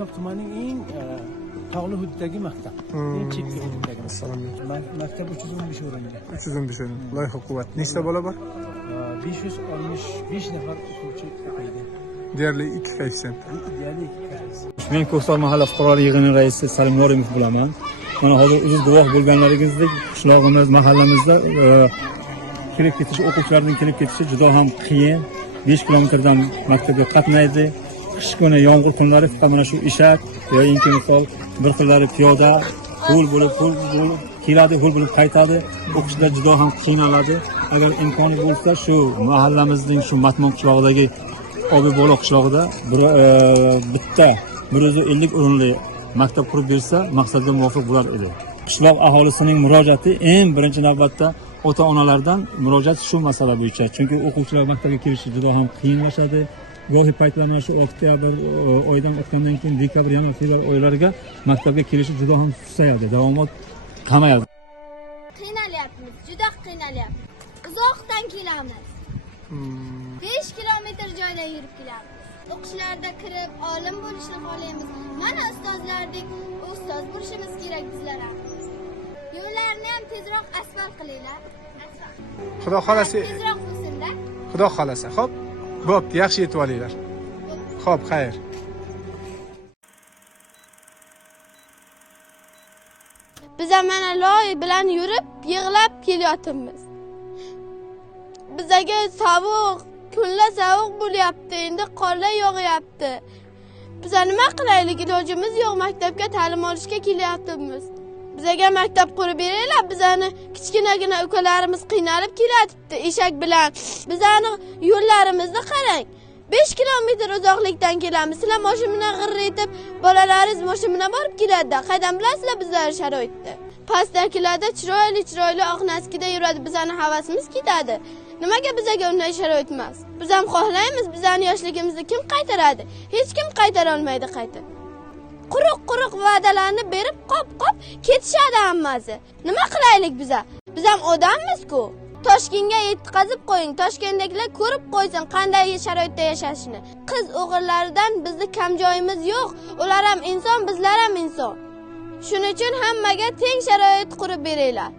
Chortoq tumanining eng tog'li hududdagi maktab. Eng chekka hududdagi maktab 315 o'rinli. 315 o'rin. Loyiha quvvat. Nechta bola bor? 565 nafar o'quvchi o'qiydi. Deyarli 2 koeffitsient. Deyarli 2 koeffitsient. Men Ko'ksoy mahalla fuqarolik yig'ini raisi Salim Norimov bo'laman. Mana hozir o'zingiz guvoh bo'lganlaringizdek, qishlog'imiz, mahallamizda kelib ketish, o'quvchilarning kelib ketishi juda ham qiyin. 5 kilometrdan maktabga qatnaydi. Qish kuni, yomg'ir kunlari faqat mana shu eshak yoki misol bir xillari piyoda ho'l bo'lib keladi, ho'l bo'lib qaytadi. O'quvchilar juda ham qiynaladi. Agar imkoni bo'lsa, shu mahallamizning shu Matmon qishlog'idagi Obibolo qishlog'ida bitta 150 o'rinli maktab qurib bersa, maqsadga muvofiq bo'lar edi. Qishloq aholisining murojaati eng birinchi navbatda ota-onalardan murojaat shu masala bo'yicha. Chunki o'quvchilar maktabga kelishi juda ham qiyinlashadi. Go'hi paytlar mana shu oktyabr oyidan o'tgandan keyin dekabr, yanvar, fevral oylariga maktabga kelishi juda ham susayadi, davomat kamayadi. Qiynalyapmiz, juda qiynalyapmiz. Uzoqdan kelamiz. 5 kilometr joydan yurib kelamiz. O'qishlarda kirib, olim bo'lishni xohlaymiz. Mana ustozlardek ustoz bo'lishimiz kerak bizlar ham. Yo'llarni ham tezroq asfalt qilinglar. Xudo xolasa, Tezroq bo'lsin-da. Xudo xolasa. Xo'p. Bo'pti, yaxshi yetib olinglar. Xo'p, xayr. Biz mana loy bilan yurib, yig'lab kelyapmiz. Bizga sovuq, kunlar sovuq bo'lyapti, endi qorlar yog'yapti. Biz nima qilaylik, ilojimiz yo'q, maktabga ta'lim olishga kelyapmiz. Bizga maktab qurib beringlar, bizani kichkinagina ukalarimiz qiynalib kelyapti eshak bilan. Bizani yo'llarimizni qarang. 5 kilometr uzoqlikdan kelamiz. Sizlar mashina g'irretib, bolalaringiz mashina borib keladi. Qaydan bilasizlar bizlar sharoitni? Pastdagilarda chiroyli oq naskida yuradi, bizani havasimiz ketadi. Nimaga bizga unday sharoit emas? Biz ham xohlaymiz, bizani yoshligimizni kim qaytaradi? Hech kim qaytara olmaydi qaytib. Quruq va'dalarni berib qop ketishadi hammasi. Nima qilaylik biza? Biz ham odammiz-ku. Toshkentga yetkazib qo'ying. Toshkentdagilar ko'rib qo'ysin qanday sharoitda yashashini. Qiz o'g'illaridan bizni kam joyimiz yo'q. Ular ham inson, bizlar ham inson. Shuning uchun hammaga teng sharoit qurib beringlar.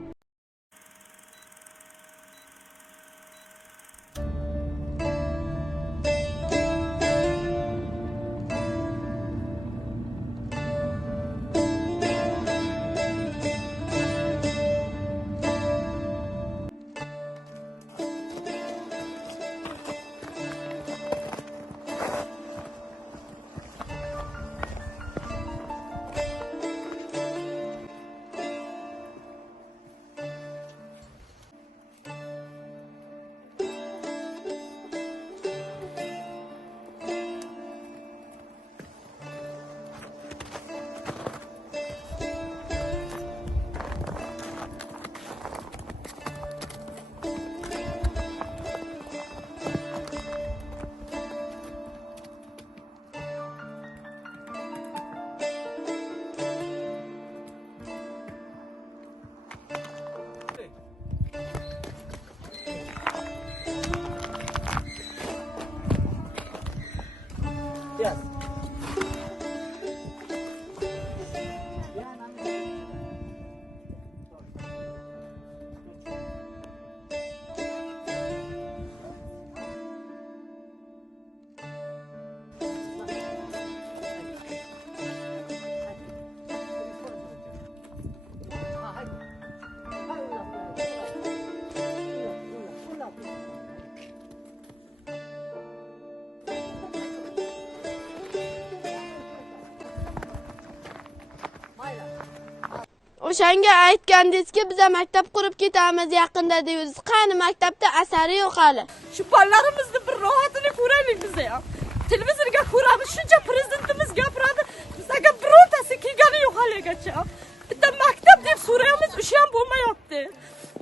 O'shanga aytgandingizki, biz maktab qurib ketamiz yaqinda deysiz. Qani maktabda asari yo'q hali. Shu bolalarimizni bir rohatini ko'raylik biz ham. Televizorga ko'ramiz, shuncha prezidentimiz gapiradi. Bizga birortasi kelgani yo'q haligacha. Bitta maktab deb so'raymiz, o'sha ham bo'lmayapti.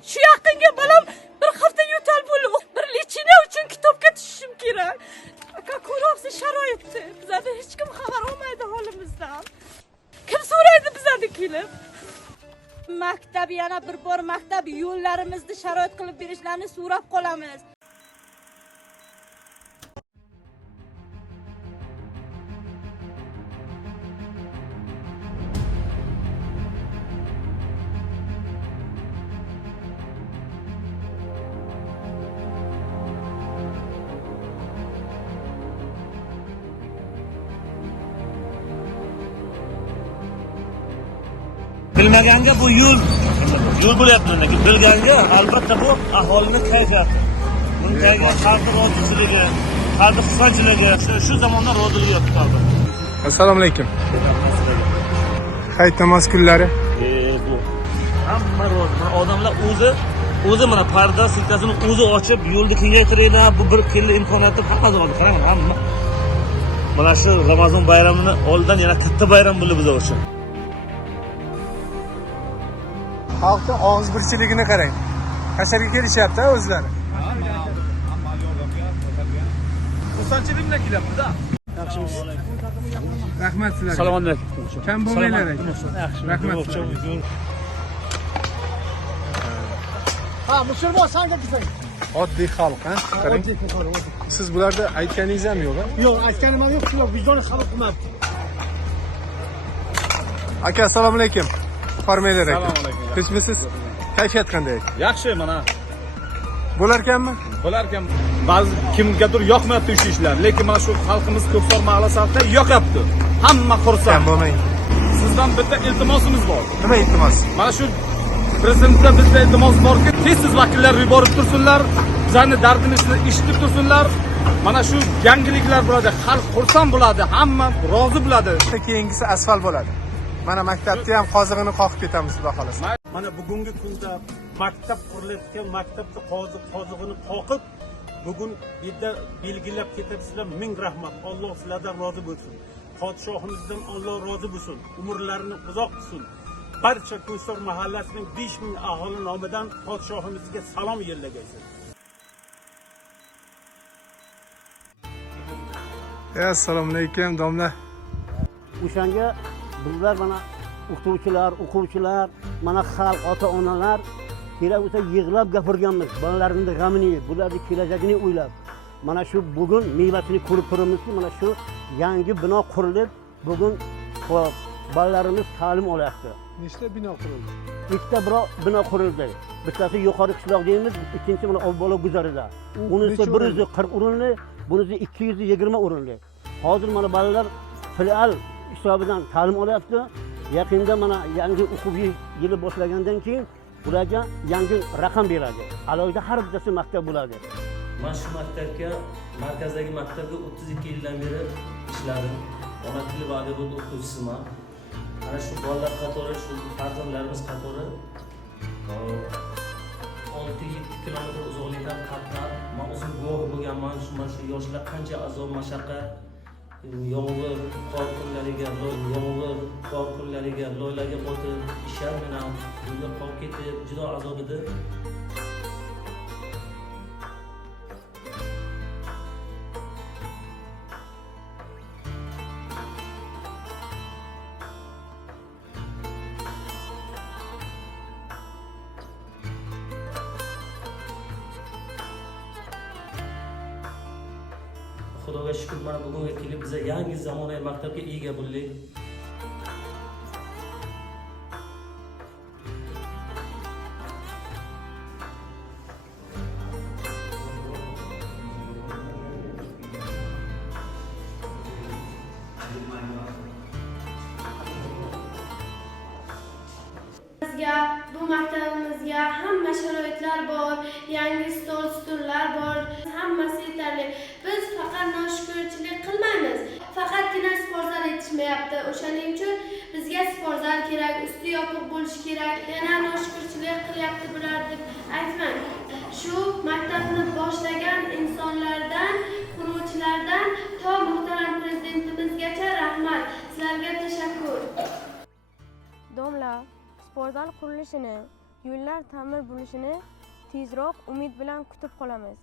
Shu yaqinga bolam bir hafta yo'tal bo'lib, bir lechina uchun kitobga tushishim kerak. Aka ko'ryapsiz sharoitni. Bizdan hech kim xabar olmaydi holimizdan. Kim so'raydi bizdan kelib? Maktab yana bir bor maktab yo'llarimizni sharoit qilib berishlarini so'rab qolamiz. Bilmaganga bu yo'l bo'lyapti. Bilganga albatta bu aholining kayfiyati. Buni tagiga xalq roziligi, xalq xursandchiligi shu zamonda rozilik yo'qdi. Assalomu alaykum. Hayit namoz kunlari. Bu hamma rozi. Odamlar o'zi mana parda siltasini o'zi ochib, yo'lni kengaytiraylar. Bu bir qilli imkoniyatni hammasi oldi. Qarang, hamma. Mana shu Ramazon bayramini oldan yana katta bayram bo'ldi bizlar uchun. Xalqning og'iz birchiligini qarang. Qasharga kelishyapti o'zlari. Xursandchilik bilan kelyapti-da. Yaxshimiz. Rahmat sizlarga. Assalomu alaykum. Kam bo'lmanglar. Rahmat. Ha, musulmon sanga ketang. Oddiy xalq, ha? Qarang. Siz bularda aytganingiz ham yo'q, ha? Yo'q, aytganim yo'q, shular vijdoni qabul qilmabdi. Aka, assalomu alaykum. Farmaylar aka. Assalomu alaykum. Tinchmisiz? Kayfiyat qanday? Yaxshi mana. Bo'larkanmi? Bo'larkan. Ba'zi kimgadir yoqmayapti shu ishlar, lekin mana shu xalqimiz Ko'ksor mahallasiga yoqyapti. Hamma xursand. Kam bo'lmang. Sizdan bitta iltimosimiz bor. Nima iltimos? Mana shu prezidentdan bizda iltimos borki, tez vakillar yuborib tursinlar, bizlarni dardimizni eshitib tursinlar. Mana shu yangiliklar bo'ladi, xalq xursand bo'ladi, hamma rozi bo'ladi. Keyingisi asfalt bo'ladi. Mana maktabda ham qozig'ini qoqib ketamiz, xudo xolasa. Mana bugungi kunda maktab qurilayotgan maktabda qozig'ini qoqib, bugun yerda belgilab ketyapsizlar. Ming rahmat. Alloh sizlardan rozi bo'lsin. Podshohimizdan Alloh rozi bo'lsin. Umrlarini uzoq qilsin. Barcha Ko'ksor mahallasining 5000 aholi nomidan podshohimizga salom yo'llagaysiz. Assalomu alaykum, domla. O'shanga bizlar mana o'qituvchilar, o'quvchilar, mana xalq, ota-onalar kerak bo'lsa yig'lab gapirganmiz. Bolalarimizning g'amini yeb, bularning kelajagini o'ylab. Mana shu bugun mevasini ko'rib turamizki, mana shu yangi bino qurilib, bugun bolalarimiz ta'lim olyapti. Nechta bino qurildi? Ikkita bino qurildi. Bittasi yuqori qishloq deymiz, ikkinchisi mana Obbola guzarida. Unisi 140 o'rinli, bunisi 220 o'rinli. Hozir mana bolalar filial hisobidan ta'lim olyapti. Yaqinda mana yangi o'quv yili boshlagandan keyin ularga yangi raqam beradi. Alohida har bittasi maktab bo'ladi. Men shu maktabga, markazdagi maktabga 32 yildan beri ishladim. Ona tili va adabiyot o'quvchisiman. Ana shu bolalar qatori, shu farzandlarimiz qatori 6-7 kilometr uzoqlikdan qatnab, men o'zim guvoh bo'lganman. Shu yoshlar qancha azob mashaqqat, yomg'ir, qor kunlariga, loylarga botib, ishlar bilan uyga qolib ketib, juda azob edi. Xudoga shukr, mana bugunga kelib biz yangi zamonaviy maktabga ega bo'ldik. Bu maktabimizga hamma sharoitlar bor, yangi stol-stullar bor, hammasi yetarli. Biz faqat noshukrchilik qilmaymiz. Faqatgina sportzal yetishmayapti. O'shaning uchun bizga sportzal kerak, usti yopiq bo'lishi kerak. Yana noshukrchilik qilyapti bular deb aytmang. Shu maktabni boshlagan insonlardan, quruvchilardan to muhtaram prezidentimizgacha rahmat. Sizlarga tashakkur. Domla sportzal qurilishini, yo'llar ta'mir bo'lishini tezroq umid bilan kutib qolamiz.